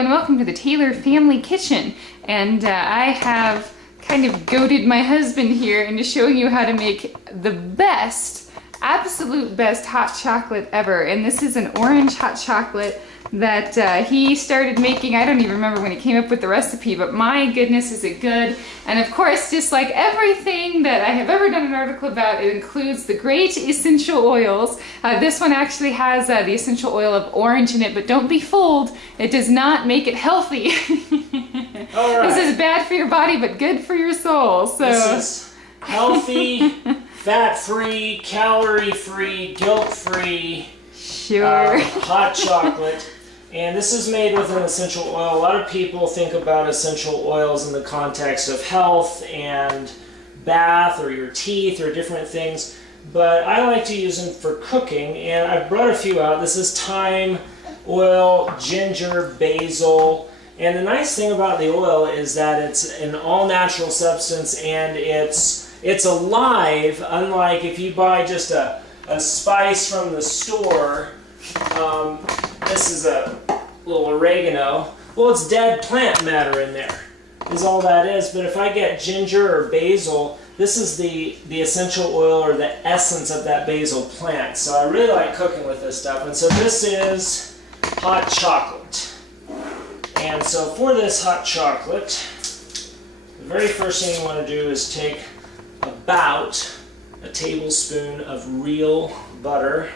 and welcome to the Taylor Family Kitchen. And I have kind of goaded my husband here into showing you how to make the best, absolute best hot chocolate ever. And this is an orange hot chocolate that he started making. I don't even remember when he came up with the recipe, but my goodness, is it good. And of course, just like everything that I have ever done an article about, it includes the great essential oils. This one actually has the essential oil of orange in it, but don't be fooled, it does not make it healthy. All right. This is bad for your body, but good for your soul. So this is healthy, fat-free, calorie-free, guilt-free, sure. hot chocolate. And this is made with an essential oil. A lot of people think about essential oils in the context of health and bath or your teeth or different things, but I like to use them for cooking, and I've brought a few out. This is thyme oil, ginger, basil, and the nice thing about the oil is that it's an all-natural substance and it's alive, unlike if you buy just a spice from the store. This is a little oregano. Well, it's dead plant matter in there, is all that is. But if I get ginger or basil, this is the essential oil or the essence of that basil plant. So I really like cooking with this stuff. And so this is hot chocolate. And so for this hot chocolate, the very first thing you want to do is take about a tablespoon of real butter.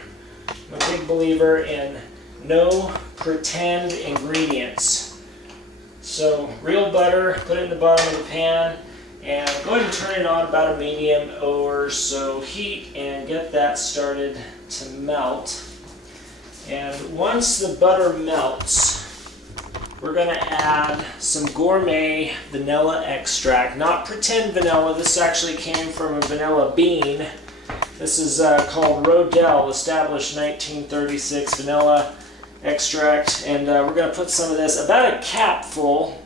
I'm a big believer in no pretend ingredients. So real butter, put it in the bottom of the pan, and go ahead and turn it on about a medium or so heat and get that started to melt. And once the butter melts, we're going to add some gourmet vanilla extract. Not pretend vanilla, this actually came from a vanilla bean. This is called Rodell, established 1936 vanilla extract, and we're going to put some of this, about a capful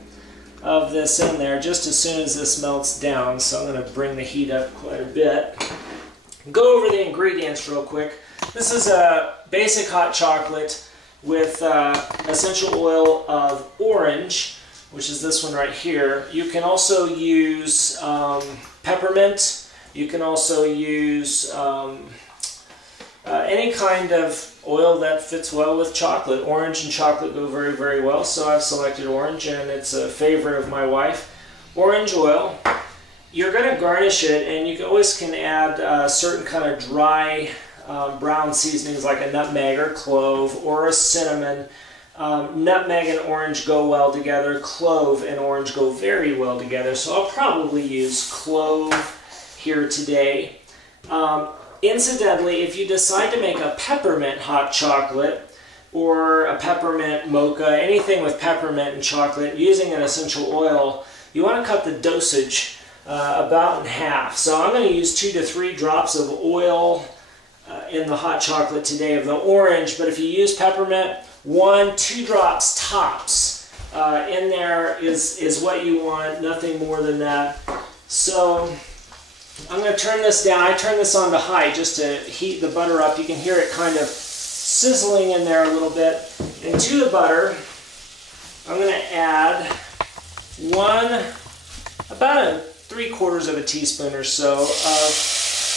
of this in there just as soon as this melts down. So I'm going to bring the heat up quite a bit. Go over the ingredients real quick. This is a basic hot chocolate with essential oil of orange, which is this one right here. You can also use peppermint. You can also use any kind of oil that fits well with chocolate. Orange and chocolate go very, very well, so I've selected orange, and it's a favorite of my wife. Orange oil. You're going to garnish it, and you always can add certain kind of dry brown seasonings like a nutmeg or clove or a cinnamon. Nutmeg and orange go well together. Clove and orange go very well together, so I'll probably use clove here today. Incidentally, if you decide to make a peppermint hot chocolate or a peppermint mocha, anything with peppermint and chocolate, using an essential oil, you want to cut the dosage about in half. So I'm going to use 2 to 3 drops of oil in the hot chocolate today of the orange, but if you use peppermint, 1-2 drops tops in there is what you want, nothing more than that. So I'm going to turn this down. I turn this on to high just to heat the butter up. You can hear it kind of sizzling in there a little bit. And to the butter, I'm going to add about 3/4 of a teaspoon or so of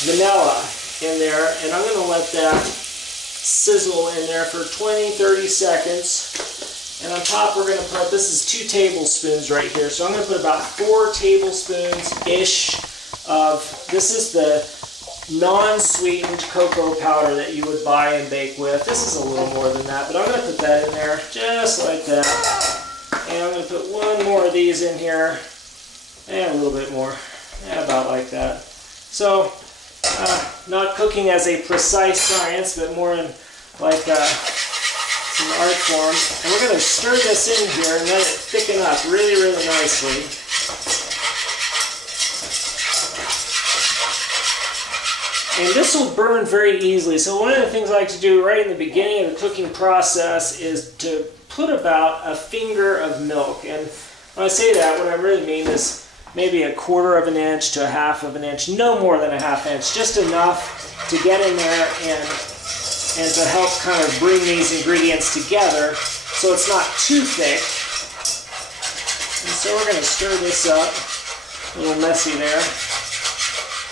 vanilla in there. And I'm going to let that sizzle in there for 20-30 seconds. And on top we're going to put, this is 2 tablespoons right here. So I'm going to put about 4 tablespoons-ish of, this is the non-sweetened cocoa powder that you would buy and bake with. This is a little more than that, but I'm going to put that in there just like that. And I'm going to put 1 more of these in here, and a little bit more, about like that. So, not cooking as a precise science, but more in like some art form. And we're going to stir this in here and let it thicken up really, really nicely. And this will burn very easily. So one of the things I like to do right in the beginning of the cooking process is to put about a finger of milk. And when I say that, what I really mean is maybe 1/4 of an inch to 1/2 of an inch, no more than 1/2 inch, just enough to get in there and to help kind of bring these ingredients together so it's not too thick so we're going to stir this up. A little messy there.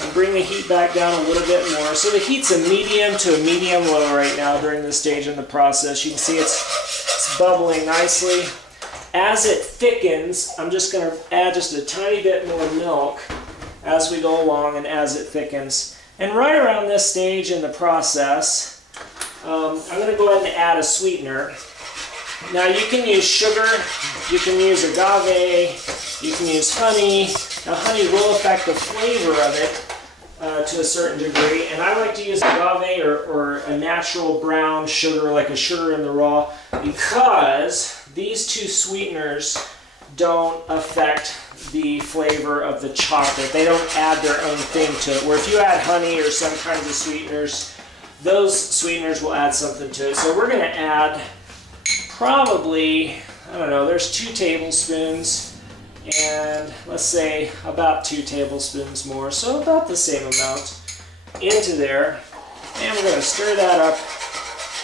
And bring the heat back down a little bit more. So the heat's a medium to a medium low right now during this stage in the process. You can see it's bubbling nicely. As it thickens, I'm just going to add just a tiny bit more milk as we go along and as it thickens. And right around this stage in the process, I'm going to go ahead and add a sweetener. Now you can use sugar, you can use agave, you can use honey. Now honey will affect the flavor of it to a certain degree, and I like to use agave or a natural brown sugar, like a sugar in the raw, because these two sweeteners don't affect the flavor of the chocolate. They don't add their own thing to it. Where if you add honey or some kinds of sweeteners, those sweeteners will add something to it. So we're going to add probably, I don't know, there's 2 tablespoons, and let's say about 2 tablespoons more, so about the same amount into there. And we're going to stir that up,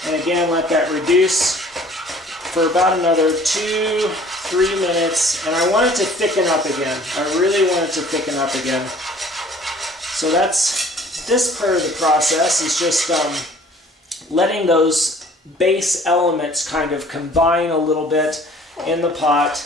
and again let that reduce for about another 2-3 minutes, and I want it to thicken up again. I really want it to thicken up again. So that's this part of the process, is just letting those base elements kind of combine a little bit in the pot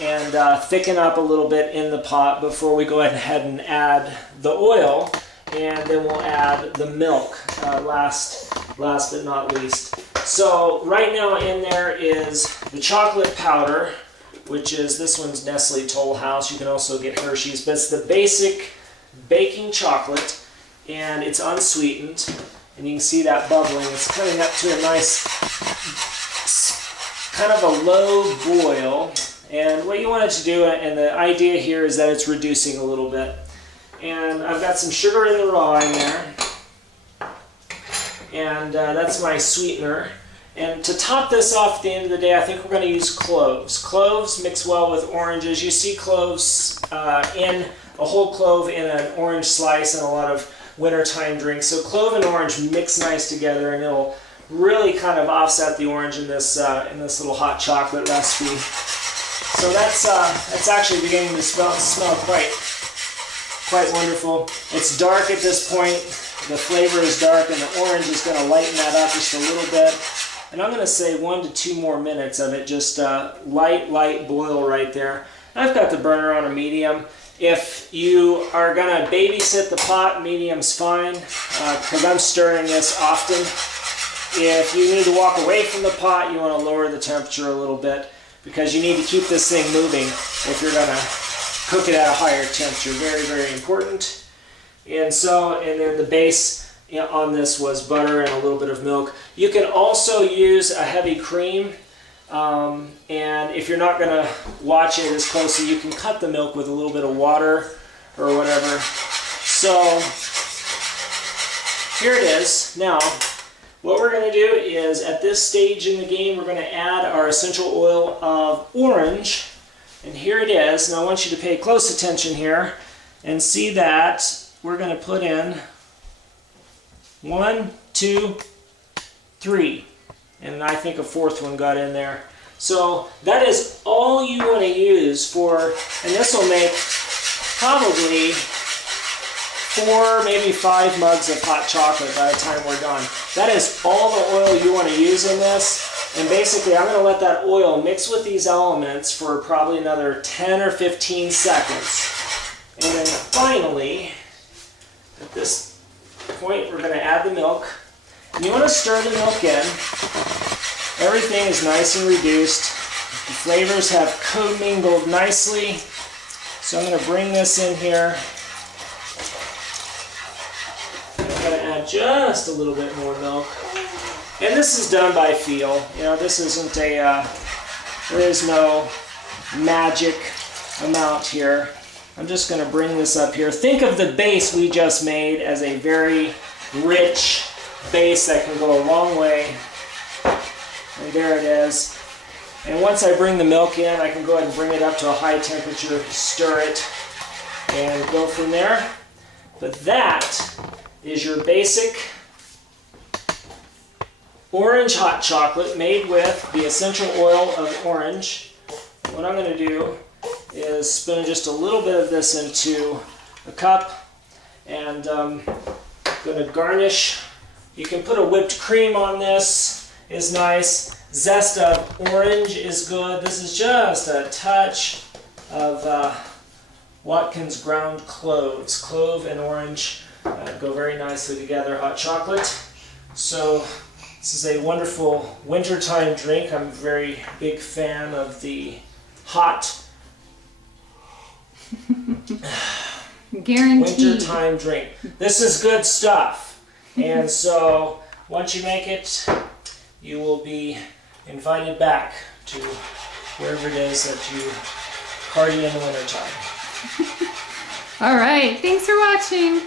and thicken up a little bit in the pot before we go ahead and add the oil, and then we'll add the milk last but not least. So right now in there is the chocolate powder, which is, this one's Nestle Toll House. You can also get Hershey's, but it's the basic baking chocolate, and it's unsweetened. And you can see that bubbling. It's coming up to a nice, kind of a low boil. And what you want it to do, and the idea here is that it's reducing a little bit. And I've got some sugar in the raw in there. And that's my sweetener. And to top this off at the end of the day, I think we're going to use cloves. Cloves mix well with oranges. You see cloves in a whole clove in an orange slice in a lot of wintertime drinks. So clove and orange mix nice together, and it'll really kind of offset the orange in this little hot chocolate recipe. So that's actually beginning to smell quite wonderful. It's dark at this point. The flavor is dark, and the orange is going to lighten that up just a little bit. And I'm going to say 1 to 2 more minutes of it, just light boil right there. And I've got the burner on a medium. If you are going to babysit the pot, medium's fine, because I'm stirring this often. If you need to walk away from the pot, you want to lower the temperature a little bit, because you need to keep this thing moving if you're going to cook it at a higher temperature. Very, very important. And then the base on this was butter and a little bit of milk. You can also use a heavy cream, and if you're not going to watch it as closely, you can cut the milk with a little bit of water or whatever. So here it is. Now, what we're going to do is, at this stage in the game, we're going to add our essential oil of orange. And here it is. Now I want you to pay close attention here and see that we're going to put in 1, 2, 3, and I think a 4th one got in there. So that is all you want to use for, and this will make probably 4, maybe 5 mugs of hot chocolate by the time we're done. That is all the oil you want to use in this, and basically I'm going to let that oil mix with these elements for probably another 10 or 15 seconds. And then finally, at this point, we're going to add the milk. And you want to stir the milk in. Everything is nice and reduced. The flavors have commingled nicely. So I'm going to bring this in here. I'm going to add just a little bit more milk. And this is done by feel. You know, this isn't there is no magic amount here. I'm just going to bring this up here. Think of the base we just made as a very rich base that can go a long way. And there it is. And once I bring the milk in, I can go ahead and bring it up to a high temperature, stir it, and go from there. But that is your basic orange hot chocolate made with the essential oil of orange. What I'm going to do is spin just a little bit of this into a cup, and I'm going to garnish. You can put a whipped cream on this, is nice. Zest of orange is good. This is just a touch of Watkins ground cloves. Clove and orange go very nicely together. Hot chocolate. So this is a wonderful wintertime drink. I'm a very big fan of the hot Guaranteed. wintertime drink. This is good stuff. And so once you make it, you will be invited back to wherever it is that you party in the wintertime. All right. Thanks for watching.